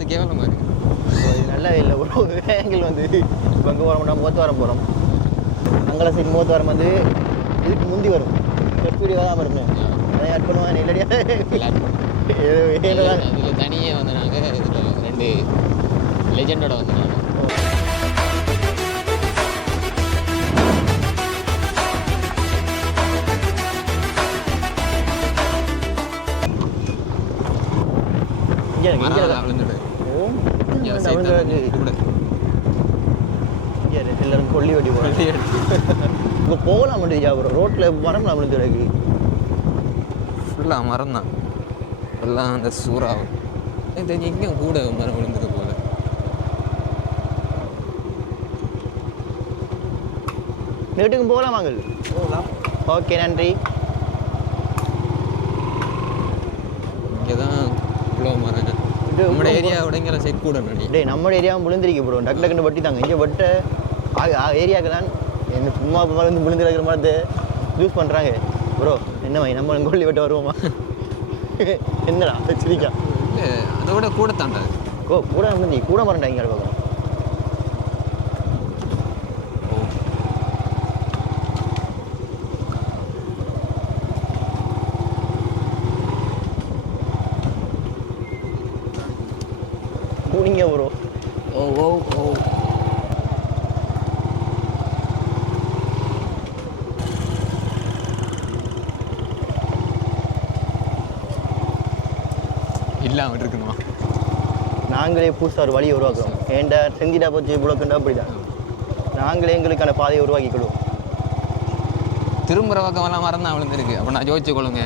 வந்து கேவலமாக இருக்கு இது நல்லா இல்லை ஒரு ஆங்கிள் வந்து இப்போ அங்கே வர நம்ம மூத்தவாரம் போகிறோம் அங்கே சைடு மூத்தவாரம் வந்து இதுக்கு முந்தி வரும். ஃபஸ்ட் வீடியோ தான் வருமே அதை ஆட் பண்ணுவான் இல்லடியா இதில் தனியே வந்து நாங்கள் இதில் ரெண்டு லெஜெண்டோட வந்து நாங்கள் இங்கே இங்கே எல்லாரும் கொல்லி வெட்டி போகிறாங்க இப்போ போகலாம் முடியா ப்ரோ ரோட்டில் மரம் விழுந்து கிடக்கு ஃபுல்லாக மரம் தான் எல்லாம் அந்த சூறாவும் இது எங்கேயும் கூட மரம் விழுந்தது போல வீட்டுக்கும் போகலாம் வாங்க போகலாம் ஓகே நன்றி இங்கே தான் இவ்வளோ மரம் இது நம்மளோட ஏரியாவோட இங்கே சைட் கூட டேய் நம்ம ஏரியாவும் விழுந்திருக்கு ப்ரோ டக்கு டக்குன்னு வட்டி தாங்க. இங்கே வட்ட ஏரியாவுக்கு தான் என்ன சும்மா மருந்து விழுந்து இருக்கிற மரத்தை யூஸ் பண்ணுறாங்க ப்ரோ என்ன நம்ம கொல்லி வெட்ட வருவோமா? என்னடா சிரிக்கா. இல்லை அதோட கூட தாண்டாது ஓ கூட வந்து நீ கூட மரண்டா இங்கே பார்க்குறோம் கூனிங்க ப்ரோ ஓ ஓ ஓ. இல்லாமல் இருக்கணுமா நாங்களே புதுசாக ஒரு வழியை உருவாக்குறோம். ஏண்டா செஞ்சிட்டா போச்சு புழக்கண்டா அப்படிதான். நாங்களே எங்களுக்கான பாதையை உருவாக்கிக்கொள்வோம் திரும்புகிற பக்கமெல்லாம் மரம் தான் விழுந்திருக்கு அப்போ நான் யோசிச்சு கொள்ளுங்க.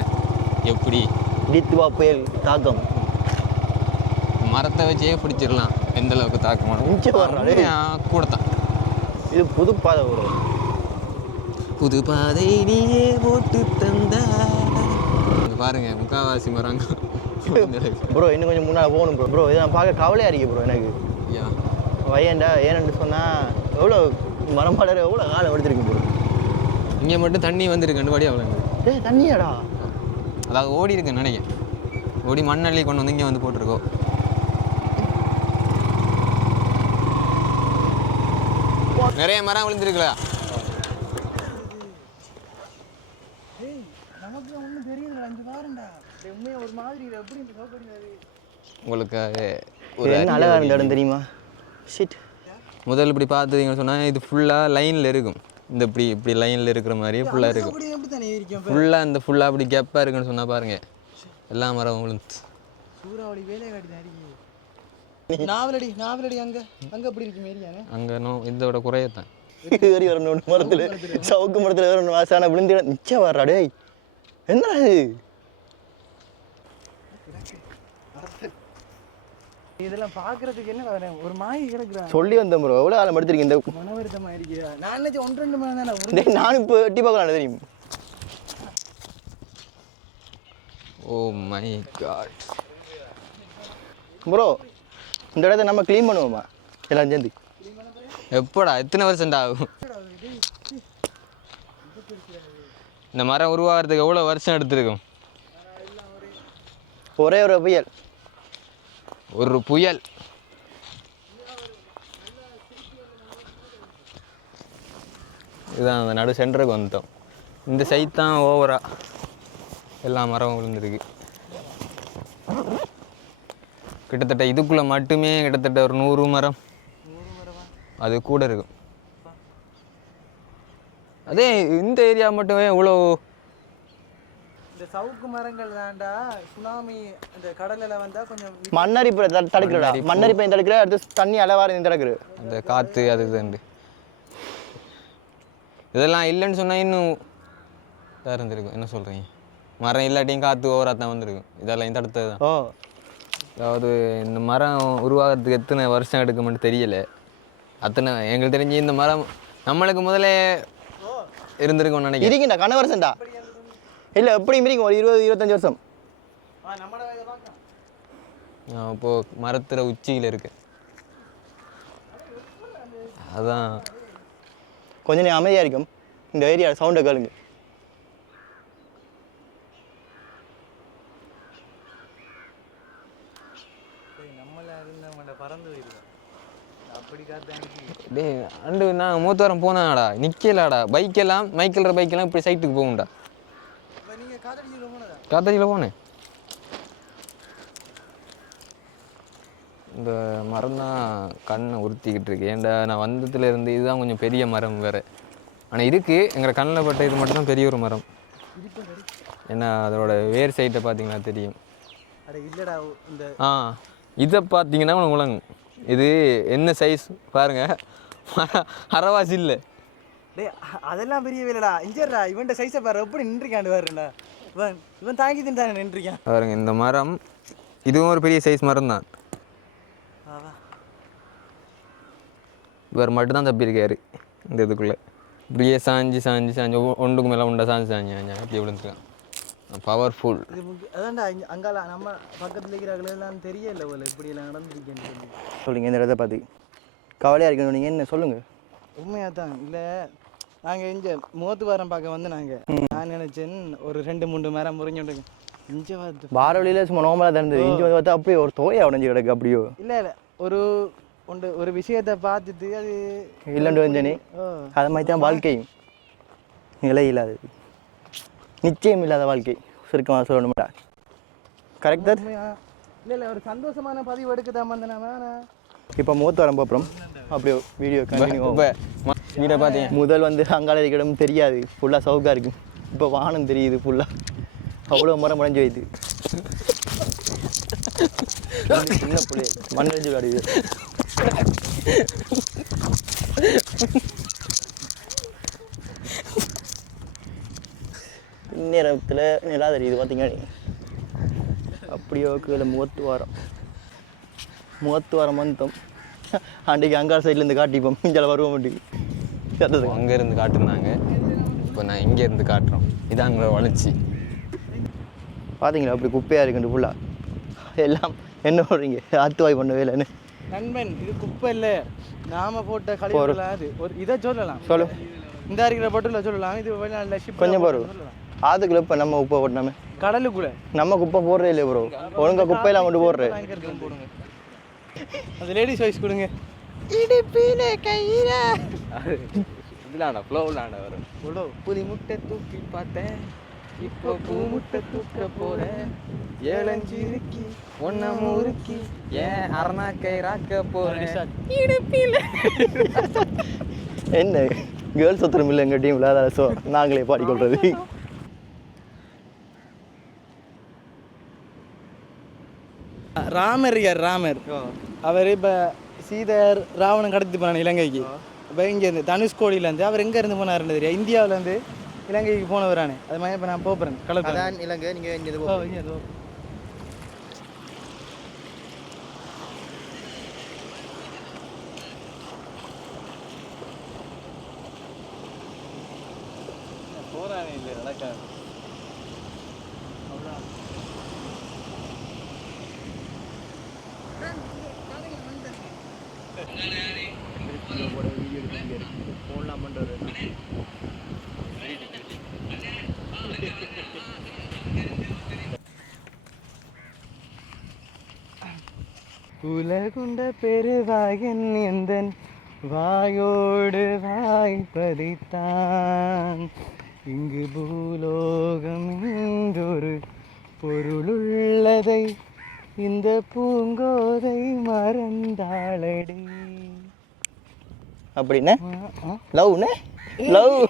எப்படி? டித்துவா புயல் தாக்கம். மரத்தை வச்சே பிடிச்சிடலாம். எந்த அளவுக்கு தாக்கமான. கூட தான் இது புது பாதை வரும் புது பாதை நீயே போட்டு தந்த. பாருங்க முக்காவாசி மரம். ப்ரோ இன்னும் கொஞ்சம் முன்னால் போகணும் ப்ரோ. ப்ரோ இதை நான் பார்க்க கவலையாக இருக்கு ப்ரோ எனக்கு. யா வையன்டா ஏன்னு சொன்னால் எவ்வளோ மரம் வளர எவ்வளோ காலம் எடுத்திருக்கு ப்ரோ. இங்கே மட்டும் தண்ணி வந்துருக்கு ரெண்டு படி அவ்வளோ ஏய் தண்ணியாடா. அதாவது ஓடி இருக்குன்னு நினைக்கிறேன். ஓடி மண்ணள்ளி கொண்டு வந்து இங்கே வந்து போட்டிருக்கோம் நிறைய மரம் விழுந்திருக்குல்ல நமக்கு ஒன்றும் தெரியுது அஞ்சு பாருண்டா உண்மையாக ஒரு மாதிரி இது எப்படி இந்த சௌகரியம் உங்களுக்கு ஒரு அழகாக இருந்த இடம் தெரியுமா? ஷிட் முதல்ல இப்படி பார்த்தீங்கன்னு சொன்னால் இது ஃபுல்லாக லைனில் இருக்கும். இந்த இப்படி இப்படி லைனில் இருக்கிற மாதிரியே ஃபுல்லாக இருக்கும். ஃபுல்லாக இந்த ஃபுல்லாக அப்படி கேப்பாக இருக்குன்னு சொன்னால் பாருங்க. எல்லா மரம் விழுந்து. சூறாவளி வேலை காட்டி தான் இருக்கு நாவலடி நாவலடி அங்கே. அங்கே எப்படி இருக்கும் ஏரியானே அங்கே நோ இதோட குறையத்தான். இது வரை வரணும் மரத்தில். சவுக்கு மரத்தில் வேற ஒன்று வாசான விழுந்து நிச்சயம் வர்றா டேய். என்னடா இது? இதெல்லாம் பார்க்கறதுக்கு என்ன வரேன் ஒரு மாயி கிடக்குறா சொல்லி வந்தேன் ப்ரோ எவ்வளோ காலம் எடுத்திருக்கு இந்த மனவருத்தமா இருக்கிறா நான் ஒன்று ரெண்டு மணி தானே ஒரு டேய் நானும் இப்போ எட்டி பார்க்கலாம் தெரியும்? ஓ மை காட் ப்ரோ இந்த இடத்த நம்ம க்ளீன் பண்ணுவோமா? எல்லாம் சேர்ந்து. எப்படா? எத்தனை வருஷம்டா ஆகும்? இந்த மரம் உருவாகிறதுக்கு எவ்வளோ வருஷம் எடுத்திருக்கும்? ஒரே ஒரு புயல். ஒரு புயல். இதுதான் அந்த நடு சென்டருக்கு வந்துட்டோம். இந்த சைட் தான் ஓவரா எல்லா மரமும் விழுந்திருக்கு. கிட்டத்தட்ட இதுக்குள்ளே மட்டுமே கிட்டத்தட்ட ஒரு நூறு மரம். அது கூட இருக்கும் அதே இந்த ஏரியா மட்டுமே இவ்வளோ இந்த சவுக்கு மரங்கள் தாண்டா சுனாமி இந்த கடலில் வந்தால் கொஞ்சம் மண்ணரிப்பு தடுக்கிறடா. மண்ணரிப்பை. தடுக்கிற அடுத்து தண்ணி அளவாரி தடுக்கிற அந்த காற்று அது இதுண்டு. இதெல்லாம் இல்லைன்னு சொன்னால் இன்னும் இதாக இருந்திருக்கும். என்ன சொல்கிறீங்க மரம் இல்லாட்டியும் காற்று ஓவராக தான் வந்திருக்கும். இதெல்லாம் இந்த அடுத்தது தான். ஓ. அதாவது இந்த மரம் உருவாகிறதுக்கு எத்தனை வருஷம் எடுக்கும்னு தெரியல. அத்தனை எங்களுக்கு தெரிஞ்சு இந்த மரம் நம்மளுக்கு முதலே இருந்திருக்கும்னு நினைக்கிறேன். இருக்குண்டா கணவரசன்டா இல்லை எப்படியும் இருக்கும்? ஒரு இருபது இருபத்தஞ்சு வருஷம். இப்போது மரத்தில் உச்சியில் இருக்கு. அதான். கொஞ்ச நேரம் அமைதியாக இருக்கும். இந்த ஏரியா சவுண்டை கேளுங்க. டேய் அண்டு நான் மூத்தவரம் போனாடா நிற்கலாடா பைக் எல்லாம் மைக்கிள் பைக் எல்லாம் இப்படி சைட்டுக்கு போகும்டா. காத்தாடியில் போனேன். இந்த மரம் தான் கண்ணை உறுத்திக்கிட்டு இருக்கு. ஏன்டா நான் வந்ததுல இருந்து இதுதான் கொஞ்சம் பெரிய மரம் வேற. ஆனால் இருக்கு. எங்களை கண்ணில் பட்ட இது மட்டும் தான் பெரிய ஒரு மரம். ஏன்னா அதோட வேர் சைட்டை பார்த்தீங்கன்னா தெரியும். அட இல்லைடா இந்த ஆ. இதை பார்த்தீங்கன்னா உனக்கு விளங்கும். இது என்ன சைஸ் பாருங்க. அரைவாசி இல்லை. அ- அதெல்லாம் பெரிய வேலைடா. இஞ்சர்டா இவன்ட சைஸை பாரு. எப்படி நின்றுக்காண்டு பாருடா. இவன் இவன் தாங்கி தின்றானே நின்றுக்கான் பாருங்க இந்த மரம் இதுவும் ஒரு பெரிய சைஸ் மரம் தான். இவர் மட்டும்தான் தப்பியிருக்காரு. இந்த இதுக்குள்ளே. இப்படியே சாஞ்சு சாஞ்சு சாஞ்சு ஒன்றுக்கு மேலே உண்டா சாஞ்சு சாஞ்சு சாஞ்சு இப்படி விழுந்துருக்கான். பவர்ஃபுல் அதான்டா அங்கால நம்ம பக்கத்தில் இருக்கிறாங்களே எல்லாம் தெரியல போல. இப்படி எல்லாம் நடந்திருக்கேன்னு சொல்லி. சொல்லுங்கள் இந்த இடத்த பார்த்து கவலையாக இருக்கணும் நீங்கள் என்ன சொல்லுங்கள் உண்மையாக தான் இல்லை நாங்கள் இங்கே முகத்து வாரம் பார்க்க வந்து நாங்கள் நான் நினச்சேன் ஒரு ரெண்டு மூணு மரம் முறிஞ்சுட்டுங்க இங்கே பார்த்து பாரவழியில் சும்மா நோம்பலாக தான் இருந்தது. இஞ்சி வந்து பார்த்தா அப்படியே ஒரு தோயை உடஞ்சி கிடக்கு அப்படியோ. இல்லை இல்லை. ஒரு ஒன்று ஒரு விஷயத்தை பார்த்துட்டு அது இல்லைண்டு வந்தனே. அது மாதிரி தான் வாழ்க்கை நிலை இல்லாதது. நிச்சயம் இல்லாத வாழ்க்கை சுருக்கமாக சொல்லணும்டா. கரெக்ட் இல்லை இல்லை ஒரு சந்தோஷமான பதிவு எடுக்க தான் வந்தேன் ஆனால் இப்போ மூத்து வரம் அப்புறம் அப்படியே வீடியோ கண்டினியூ இப்போ வீடை பார்த்தீங்க முதல் வந்து அங்காள இடம் தெரியாது. ஃபுல்லாக சவுக்காக இருக்கு. இப்போ வானம் தெரியுது ஃபுல்லாக அவ்வளோ மரம் முளைஞ்சு வைத்து சின்ன புள்ளி. மண்ணடிஞ்சு விளையாடுது. நேரத்தில் நிலா தெரியுது பார்த்தீங்கன்னா அப்படியோ கீழே முகத்து வாரம். முகத்து வாரம் மந்தம். அன்றைக்கு அங்காள சைட்லேருந்து காட்டிப்போம் இங்கே வருவோம் மாட்டேங்குது அங்கேருந்து காட்டுனாங்க. இப்போ நான் இங்கேருந்து காட்டுறோம். இதான் எங்களோட வளர்ச்சி. பார்த்தீங்களா அப்படி குப்பையாக இருக்குண்டு ஃபுல்லாக எல்லாம் என்ன பண்ணுறீங்க ஆத்துவாய் பண்ண வேலைன்னு நண்பன் இது குப்பை இல்லை. நாம போட்ட அது? ஒரு இதை சொல்லலாம். சொல்லு. இந்த இருக்கிற பட்டுல சொல்லலாம். இது கொஞ்சம் பாரு ஆத்துக்குள்ள இப்போ நம்ம குப்பை போட்டோமே கடலுக்குள்ள. நம்ம குப்பை போடுறே இல்லை ப்ரோ ஒழுங்கா குப்பையெல்லாம் கொண்டு போடுற அங்க இருக்கும் போடுங்க அது லேடிஸ் வாய்ஸ் கொடுங்க. இடுப்பிலே கையில இதுலாண்டா ஃப்ளோ விளாண்ட வரும் புலி முட்டை தூக்கி பார்த்தேன். இப்போ பூ முட்டை தூக்க போறேன். ஏழஞ்சு இருக்கி ஒன்ன முறுக்கி ஏன் அரணாக்கை ராக்க போறேன்? என்ன? கேர்ள்ஸ் ஒருத்தரும் இல்லை எங்கள் டீமில் அதான் ஸோ நாங்களே பாடிக்கொள்றது. ராமர் இருக்கார் ராமர். அவர் இப்போ சீதர் ராவணன் கடத்தி போனார் இலங்கைக்கு. இப்போ இங்கேருந்து தனுஷ்கோடியிலேருந்து அவர் எங்கே இருந்து போனாருன்னு தெரியும் இந்தியாவிலேருந்து இலங்கைக்கு போனவரானே. அது மாதிரி இப்போ நான் போகிறேன் அதான் இலங்கை நீங்கள் இங்கே ஓ இங்கே இதோ. போறானே இல்லை நடக்காது ஃபோன்லாம் பண்ணுறது உலகுண்ட பெருவாயன் எந்தன் வாயோடு வாய்ப்பதைத்தான் இங்கு பூலோகம் இன்றொரு பொருளுள்ளதை இந்த பூங்கோதை மறந்தாளடி. அப்படின்னா. லவ்னே? லவ்.